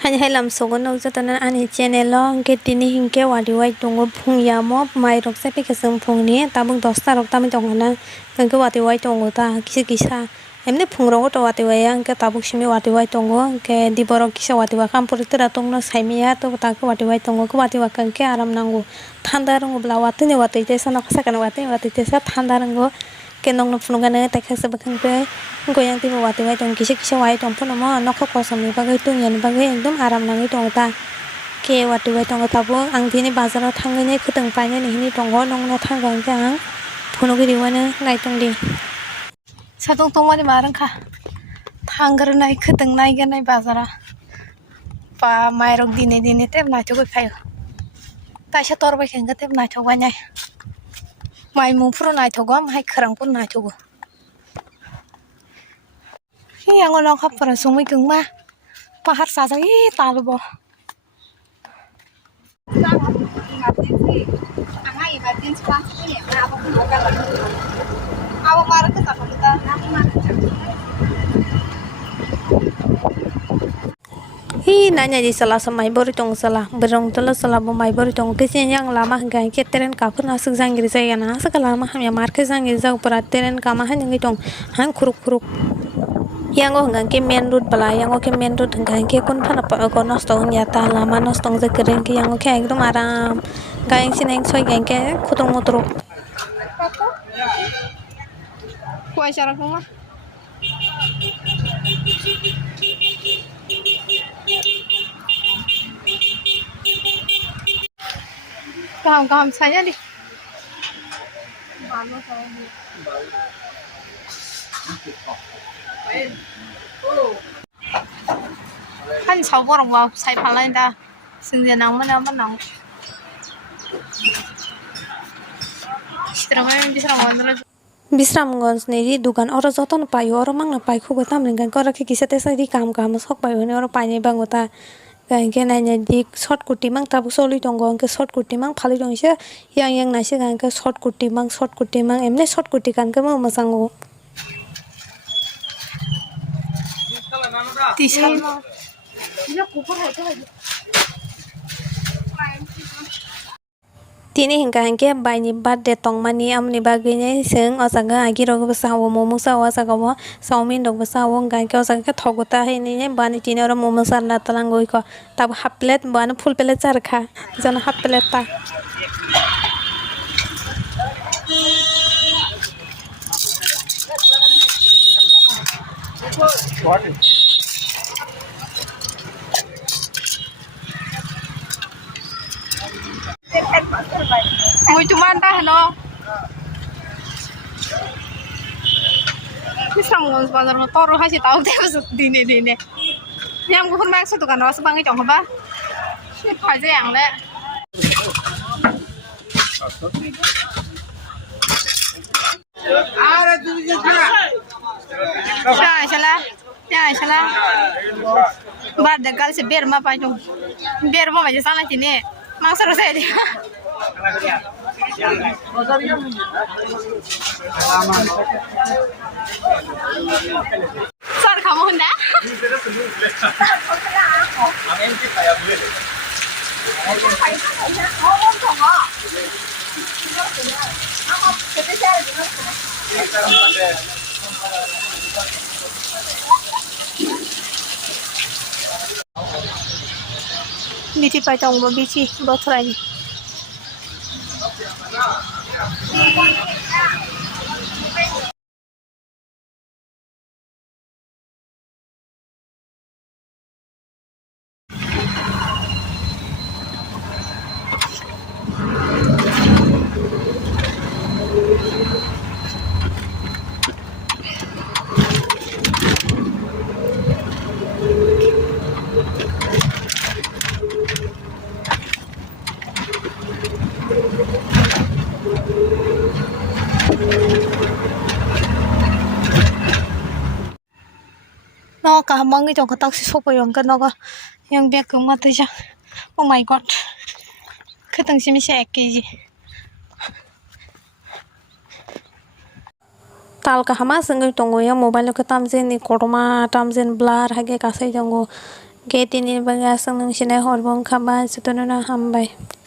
Hanya helam sogon nok jatana ani channel ke tini hingke wadi wai tongo phung yamo mai rok se peke sung phung ni tabuk 10 rok tami tongo na ke wadi wai tongo ta kisa kisa emne phung rok to wadi wai ang ke tabuk simi wadi wai tongo ke diborok kisa wadi wai kam puri tera tongno saimiya to ta ke wadi wai tongo ke wadi wai ke aram nango thanda rong bla wati ne wati te sa nok sakana wati te sa thanda rango ke nong nok phunga ne ta khasa bakang pe goyang ti wati wai tong kisa kisa wai tong phono mo nok ko sam ni bagai tung yan bagai ekdom aram nangi tong ta ke wati wai tong ta bo ang dini bazar thangai ne khutang pai ne ni tong go nong no thangang ka ang phono gi wane nai tong di satong tong mani marang kha thangar nai khutang nai ga nai bazara pa mai rok dine dine te nai to khayo ta sa tor bai khenga te nai to bai mai mung phuro nai to go mai khrang pun nai to go yang ono khapra sungui kengma pahar sa talubo nanya di salah samai bori tong salah berong tela salah mai bori tong kesian yang lama hingga ke teren kapur nasuk zanggir saya na sekala lama hamya marke zanggir zau perat teren kama hanya tong hang kuruk kuruk yang hingga ke main road bala yang ke main road hingga ke kon phana pa ko nostong nyata lama nostong je keren ke yang ke ekdom aram gaeng sineng soi gaeng ke khutong motrok kuai cara kuma काम saja di kan sau borong wa sai phalai da singje nang mana nang Bisramgঞ্জ নেরি দোকান ওর যতন পাই ওর মাংনা পাই খুব তাম রিঙ্গান করে কিসাতে সারি কাম সক পাই হনে ওর পাইনি বাঙ্গতা গায়কে নাইনে দি শর্ট কুর্তি মাং তাবু সলি দঙ্গ অঙ্কে শর্ট কুর্তি মাং ফালি দংছে yang naise গায়কে শর্ট কুর্তি মাং এমনে শর্ট কুর্তি গানকে মো মোসাঙ্গো T-shirt tini hingga hingke baini birthday tongmani amni bagine seng osaga agi rog basawo momo sawo osaga wo saumin rog basawo gaike osaga ke thogota hini bani tini ora momo sarna talangoi ko tab half plate bani full plate charkha jon half plate ta Muy cuman dah no. Bisramgঞ্জ bazar no toru hasi tahu deh dine. Yang gue pernah masuk kan was bangi jong apa? Aja yang le. Salah. Bar degal se ber ma pa jong. Ber ma aja salah sini. Mangsa saya dia. Sar kamu hendak? Bici pacong bici botol ini. No cả mong cái chồng tao xúc vào cái nó có yang biar cuma tu je. Oh my god. Ketang sih mesti ekiji. Tal ka hama sengai tongo ya mobile ko tamjen ni korma tamjen blur hage kasai jango गेटिनि बागै सोंनों सिनाय हरबों खाबा जतनना हामबाय।